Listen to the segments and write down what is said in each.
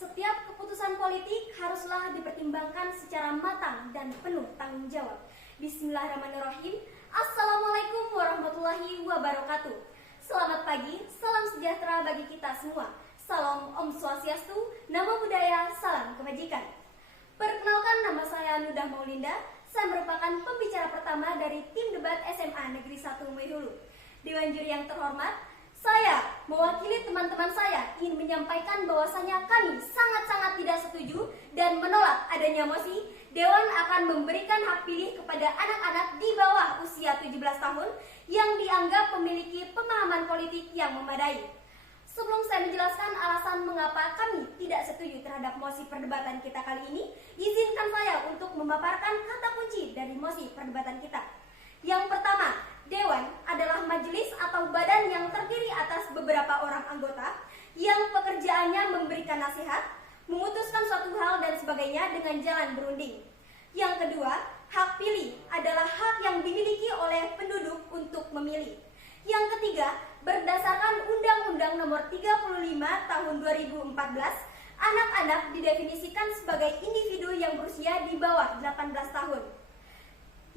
Setiap keputusan politik haruslah dipertimbangkan secara matang dan penuh tanggung jawab. Bismillahirrahmanirrahim. Assalamualaikum warahmatullahi wabarakatuh. Selamat pagi, salam sejahtera bagi kita semua. Salam Om Swastiastu, Namo Buddhaya, salam kebajikan. Perkenalkan, nama saya Nudah Maulinda. Saya merupakan pembicara pertama dari tim debat SMA Negeri 1 Muihulu. Dewan juri yang terhormat, saya mewakili teman-teman saya ingin menyampaikan bahwasanya kami sangat-sangat tidak setuju dan menolak adanya mosi Dewan akan memberikan hak pilih kepada anak-anak di bawah usia 17 tahun yang dianggap memiliki pemahaman politik yang memadai. Sebelum saya menjelaskan alasan mengapa kami tidak setuju terhadap mosi perdebatan kita kali ini, izinkan saya untuk memaparkan kata kunci dari mosi perdebatan kita. Yang pertama, Dewan adalah majelis atau badan yang terdiri atas beberapa orang anggota yang pekerjaannya memberikan nasihat, memutuskan suatu hal dan sebagainya dengan jalan berunding. Yang kedua, hak pilih adalah hak yang dimiliki oleh penduduk untuk memilih. Yang ketiga, berdasarkan Undang-Undang Nomor 35 Tahun 2014, anak-anak didefinisikan sebagai individu yang berusia di bawah 18 tahun.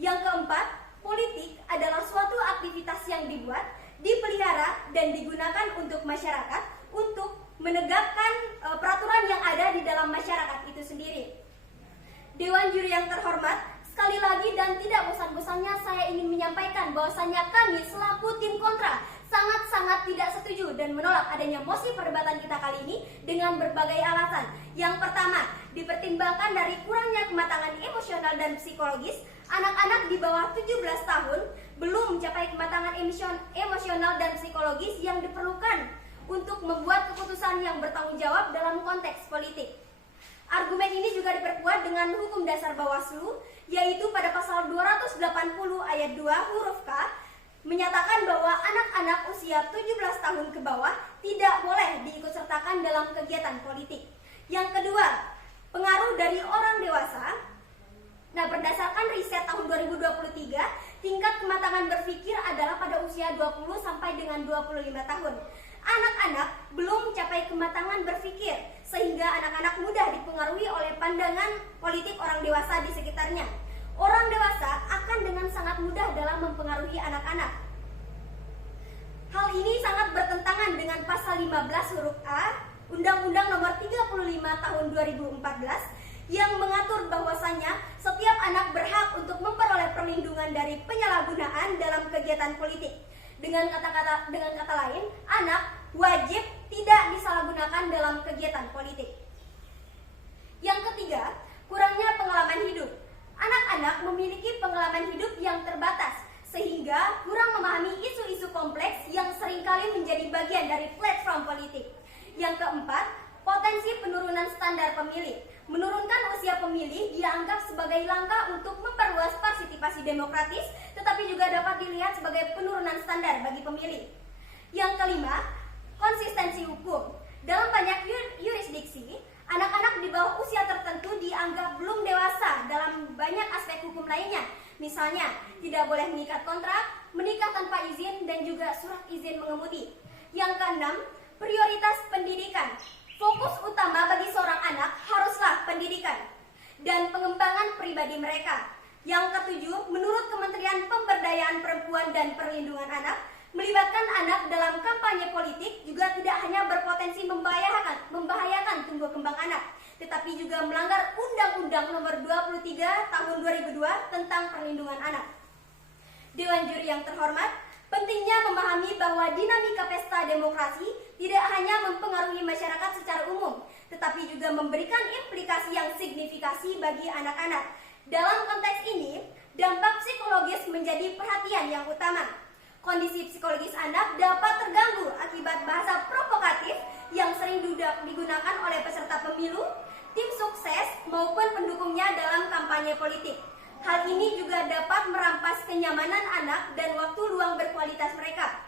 Yang keempat, politik adalah suatu aktivitas yang dibuat, dipelihara, dan digunakan untuk masyarakat untuk menegakkan peraturan yang ada di dalam masyarakat itu sendiri. Dewan juri yang terhormat, sekali lagi dan tidak bosan-bosannya saya ingin menyampaikan bahwasanya kami selaku tim kontra sangat-sangat tidak setuju dan menolak adanya mosi perdebatan kita kali ini dengan berbagai alasan. Yang pertama, dipertimbangkan dari kurangnya kematangan emosional dan psikologis, anak-anak di bawah 17 tahun belum mencapai kematangan emosional dan psikologis yang diperlukan untuk membuat keputusan yang bertanggung jawab dalam konteks politik. Argumen ini juga diperkuat dengan hukum dasar Bawaslu, yaitu pada pasal 280 ayat 2 huruf K, menyatakan bahwa anak-anak usia 17 tahun ke bawah tidak boleh diikutsertakan dalam kegiatan politik. Yang kedua, pengaruh dari orang dewasa. Nah, berdasarkan riset tahun 2023, tingkat kematangan berpikir adalah pada usia 20 sampai dengan 25 tahun. Anak-anak belum mencapai kematangan berpikir, sehingga anak-anak mudah dipengaruhi oleh pandangan politik orang dewasa di sekitarnya. Orang dewasa akan dengan sangat mudah dalam mempengaruhi anak-anak. Hal ini sangat bertentangan dengan pasal 15 huruf A Undang-Undang Nomor 35 Tahun 2014 yang mengatur bahwasanya setiap anak berhak untuk memperoleh perlindungan dari penyalahgunaan dalam kegiatan politik. Dengan kata lain, anak wajib tidak disalahgunakan dalam kegiatan politik. Yang ketiga, kurangnya pengalaman hidup. Anak-anak memiliki pengalaman hidup yang terbatas, sehingga kurang memahami isu-isu kompleks yang seringkali menjadi bagian dari platform politik. Yang keempat, potensi penurunan standar pemilih. Menurunkan usia pemilih dianggap sebagai langkah untuk memperluas partisipasi demokratis, tetapi juga dapat dilihat sebagai penurunan standar bagi pemilih. Yang kelima, konsistensi hukum. Dalam banyak yurisdiksi, anak-anak di bawah usia tertentu dianggap belum dewasa dalam banyak aspek hukum lainnya. Misalnya, tidak boleh mengikat kontrak, menikah tanpa izin, dan juga surat izin mengemudi. Yang keenam, prioritas pendidikan. Fokus utama bagi seorang anak haruslah pendidikan dan pengembangan pribadi mereka. Yang ketujuh, menurut Kementerian Pemberdayaan Perempuan dan Perlindungan Anak, melibatkan anak dalam kampanye politik juga tidak hanya berpotensi membahayakan tumbuh kembang anak, tetapi juga melanggar Undang-Undang Nomor 23 Tahun 2002 tentang Perlindungan Anak. Dewan juri yang terhormat, pentingnya memahami bahwa dinamika pesta demokrasi tidak hanya mempengaruhi masyarakat secara umum, tetapi juga memberikan implikasi yang signifikasi bagi anak-anak. Dalam konteks ini, dampak psikologis menjadi perhatian yang utama. Kondisi psikologis anak dapat terganggu akibat bahasa provokatif yang sering digunakan oleh peserta pemilu, tim sukses, maupun pendukungnya dalam kampanye politik. Hal ini juga dapat merampas kenyamanan anak dan waktu luang berkualitas mereka.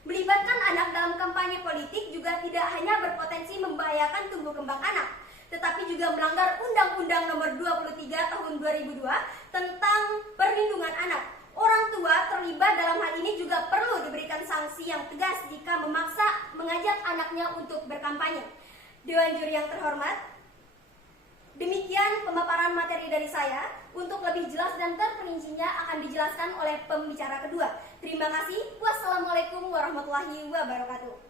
Melibatkan anak dalam kampanye politik juga tidak hanya berpotensi membahayakan tumbuh kembang anak, tetapi juga melanggar Undang-Undang Nomor 23 Tahun 2002 tentang Perlindungan Anak. Orang tua terlibat dalam hal ini juga perlu diberikan sanksi yang tegas jika memaksa mengajak anaknya untuk berkampanye. Dewan juri yang terhormat, demikian pemaparan materi dari saya. Untuk lebih jelas dan terperincinya akan dijelaskan oleh pembicara kedua. Terima kasih. Wassalamualaikum warahmatullahi wabarakatuh.